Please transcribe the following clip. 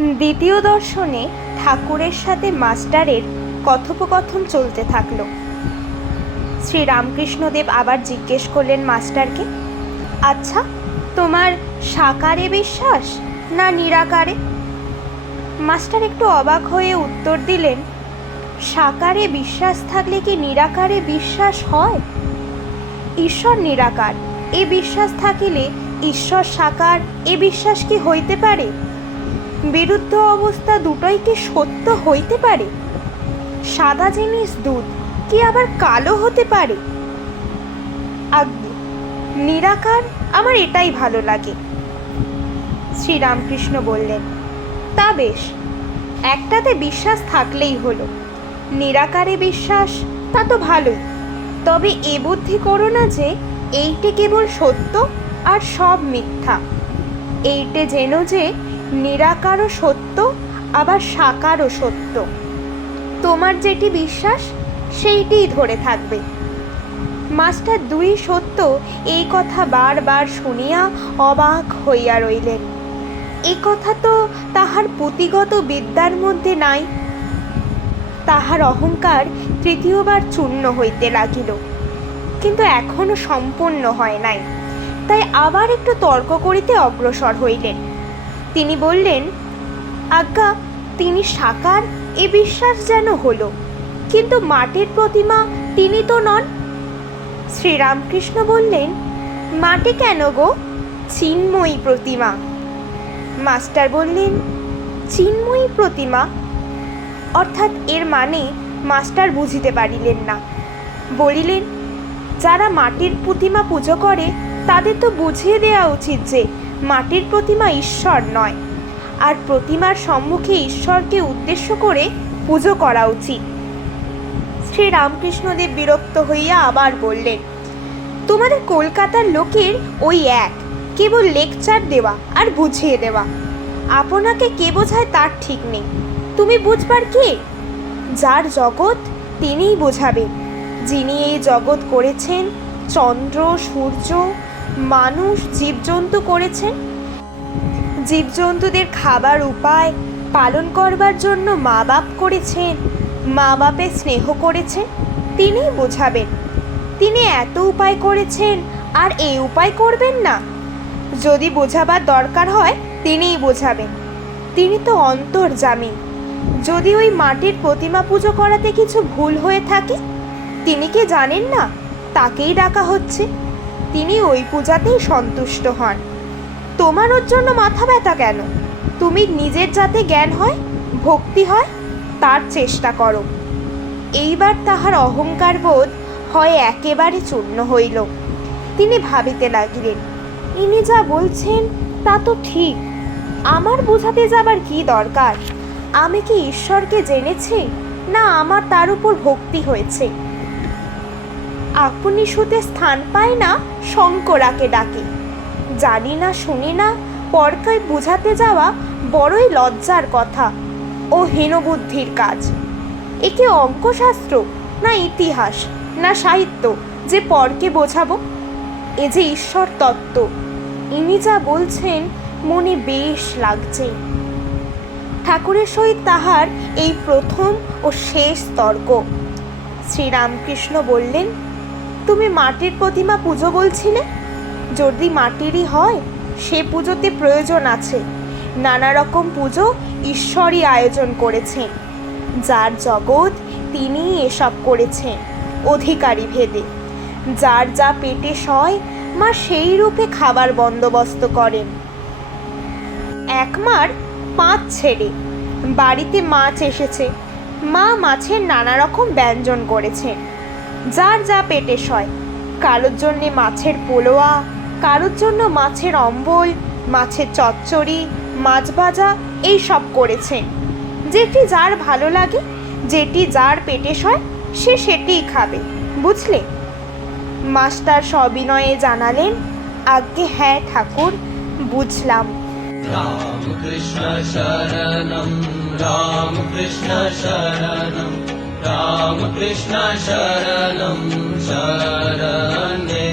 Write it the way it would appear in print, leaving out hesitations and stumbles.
দ্বিতীয় দর্শনে ঠাকুরের সাথে মাস্টারের কথোপকথন চলতে থাকলো। শ্রী রামকৃষ্ণদেব আবার জিজ্ঞেস করলেন মাস্টারকে, আচ্ছা, তোমার সাকারে বিশ্বাস না নিরাকারে? মাস্টার একটু অবাক হয়ে উত্তর দিলেন, সাকারে বিশ্বাস থাকলে কি নিরাকারে বিশ্বাস হয়? ঈশ্বর নিরাকার এ বিশ্বাস থাকিলে ঈশ্বর সাকার এ বিশ্বাস কি হইতে পারে? বিরুদ্ধ অবস্থা দুটোই কি সত্য হইতে পারে? সাদা জিনিস দুধ কি আবার কালো হতে পারে? আজ্ঞে, নিরাকার আমার এটাই ভালো লাগে। শ্রীরামকৃষ্ণ বললেন, তা বেশ, একটাতে বিশ্বাস থাকলেই হলো। নিরাকারে বিশ্বাস তা তো ভালোই, তবে এ বুদ্ধি করো না যে এইটে কেবল সত্য আর সব মিথ্যা। এইটে যেন যে নিরাকারও সত্য আবার সাকারও সত্য। তোমার যেটি বিশ্বাস সেইটিই ধরে থাকবে। মাস্টার দুই সত্য এই কথা বারবার শুনিয়া অবাক হইয়া রইলেন। এ কথা তো তাহার পুঁথিগত বিদ্যার মধ্যে নাই। তাহার অহংকার তৃতীয়বার চূর্ণ হইতে লাগিল, কিন্তু এখনো সম্পূর্ণ হয় নাই। তাই আবার একটু তর্ক করিতে অগ্রসর হইলেন। তিনি বললেন, আজ্ঞা, তিনি সাকার এ বিশ্বাস যেন হলো, কিন্তু মাটির প্রতিমা তিনি তো নন। শ্রীরামকৃষ্ণ বললেন, মাটি কেন গো? চিন্ময়ী প্রতিমা। মাস্টার বললেন, চিন্ময়ী প্রতিমা অর্থাৎ এর মানে মাস্টার বুঝিতে পারিলেন না। বলিলেন, যারা মাটির প্রতিমা পুজো করে তাদের তো বুঝিয়ে দেওয়া উচিত যে মাটির প্রতিমা ঈশ্বর নয়, আর প্রতিমার সম্মুখে ঈশ্বরকে উদ্দেশ্য করে পুজো করা উচিত। শ্রী রামকৃষ্ণদেব বিরক্ত হইয়া আবার বললেন, তোমাদের কলকাতার লোকের ওই এক, কেবল লেকচার দেওয়া আর বুঝিয়ে দেওয়া। আপনাকে কে বোঝায় তার ঠিক নেই। তুমি বুঝবার কে? যার জগৎ তিনিই বোঝাবেন। যিনি এই জগৎ করেছেন, চন্দ্র সূর্য মানুষ জীবজন্তু করেছেন। জীবজন্তুদের খাবার উপায় পালন করবার জন্য মা বাপ করেছেন, মা বাপের স্নেহ করেছেন, তিনিই বোঝাবেন। তিনি এত উপায় করেছেন আর এই উপায় করবেন না? যদি বোঝাবার দরকার হয় তিনিই বোঝাবেন। তিনি তো অন্তর্যামী। যদি ওই মাটির প্রতিমা পুজো করাতে কিছু ভুল হয়ে থাকে, তিনি কি জানেন না তাকেই ডাকা হচ্ছে? তিনি ওই পূজাতেই সন্তুষ্ট হন। তোমার ওর জন্য মাথা ব্যথা কেন? তুমি নিজের যাতে জ্ঞান হয়, ভক্তি হয়, তার চেষ্টা করো। এইবার তাহার অহংকার বোধ হয় একেবারে চূর্ণ হইল। তিনি ভাবিতে লাগিলেন, ইনি যা বলছেন তা তো ঠিক। আমার বোঝাতে যাবার কি দরকার? আমি কি ঈশ্বরকে জেনেছি, না আমার তার উপর ভক্তি হয়েছে? আপনি শুতে স্থান পায় না শঙ্করাকে ডাকে। জানি না শুনি না পরকে বুঝাতে যাওয়া বড়ই লজ্জার কথা ও হীনবুদ্ধির কাজ। একে অঙ্কশাস্ত্র না ইতিহাস না সাহিত্য যে পরকে বোঝাবো? এ যে ঈশ্বর তত্ত্ব। ইনি যা বলছেন মনে বেশ লাগছে। ঠাকুরের সহিত তাহার এই প্রথম ও শেষ তর্ক। শ্রীরামকৃষ্ণ বললেন, তুমি মাটির প্রতিমা পুজো বলছিলে। যদি মাটিরই হয় সে পুজোতে প্রয়োজন আছে। নানা রকম পুজো ঈশ্বরই আয়োজন করেছেন। যার জগৎ তিনিই এসব করেছেন অধিকারী ভেদে। যার যা পেটে সয় মা সেই রূপে খাবার বন্দোবস্ত করেন। এক মার 5 ছেলে, বাড়িতে মাছ এসেছে। মা মাছের নানা রকম ব্যঞ্জন করেছেন, যার যা পেটে সয়। কারোর জন্যে মাছের পোলোয়া, কারোর জন্য মাছের অম্বল, মাছের চচ্চড়ি, মাছ ভাজা এই সব করেছেন। যেটি যার ভালো লাগে, যেটি যার পেটে সয়, সে সেটিই খাবে। বুঝলে? মাস্টার সবিনয়ে জানালেন, আজ্ঞে হ্যাঁ ঠাকুর, বুঝলাম। রামকৃষ্ণ শরণম রামকৃষ্ণ শরণম রামকৃষ্ণ শরণম শরণে।